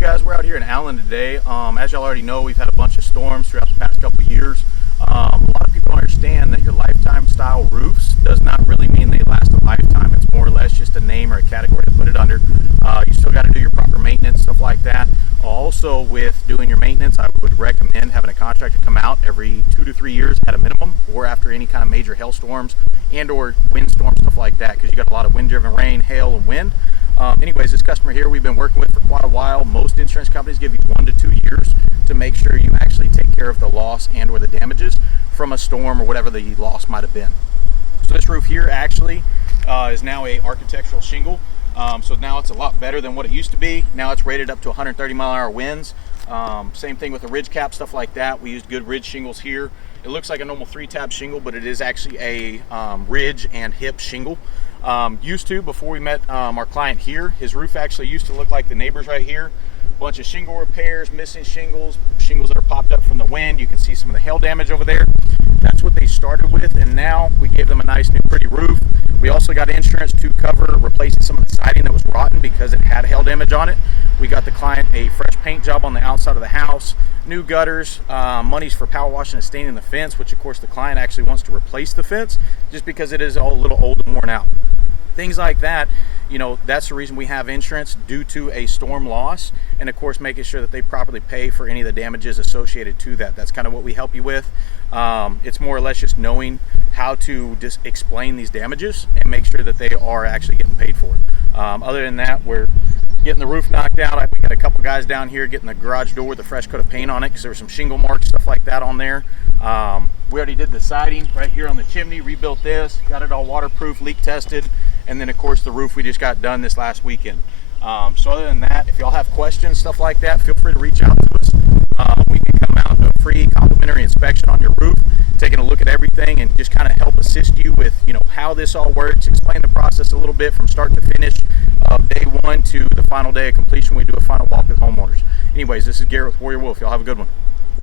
guys, we're out here in Allen today. As y'all already know, we've had a bunch of storms throughout the past couple of years. A lot of people don't understand that your lifetime style roofs does not really mean they last a lifetime. It's more or less just a name or a category to put it under. You still got to do your proper maintenance, stuff like that. Also, with doing your maintenance, I would recommend having a contractor come out every 2 to 3 years at a minimum, or after any kind of major hailstorms and or windstorms, stuff like that, because you got a lot of wind-driven rain, hail, and wind. Anyways, this customer here we've been working with for quite a while. Most insurance companies give you 1 to 2 years to make sure you actually take care of the loss and or the damages from a storm or whatever the loss might have been. So this roof here actually is now a architectural shingle. So now it's a lot better than what it used to be. Now it's rated up to 130 mile-an-hour winds. Same thing with the ridge cap, stuff like that. We used good ridge shingles here. It looks like a normal 3-tab shingle, but it is actually a ridge and hip shingle. Before we met our client here, his roof actually used to look like the neighbors right here. A bunch of shingle repairs, missing shingles that are popped up from the wind. You can see some of the hail damage over there. That's what they started with, and now we gave them a nice new pretty roof. We also got insurance to cover replacing some of the siding that was rotten because it had hail damage on it. We got the client a fresh paint job on the outside of the house, new gutters, monies for power washing and staining the fence, which of course the client actually wants to replace the fence just because it is all a little old and worn out. Things like that, that's the reason we have insurance due to a storm loss, and of course making sure that they properly pay for any of the damages associated to that. That's kind of what we help you with. It's more or less just knowing how to just explain these damages and make sure that they are actually getting paid for it. Other than that, we're getting the roof knocked out. We got a couple guys down here getting the garage door with a fresh coat of paint on it because there were some shingle marks, stuff like that on there. We already did the siding right here on the chimney, rebuilt this, got it all waterproof, leak tested, and then of course the roof we just got done this last weekend. So other than that, if y'all have questions, stuff like that, feel free to reach out to us. We can come out and do a free complimentary inspection on your roof, taking a look at everything and just kind of help assist you with how this all works, explain the process a little bit from start to finish of day one to the final day of completion. We do a final walk with homeowners. Anyways, this is Garrett with Warrior Wolf. Y'all have a good one.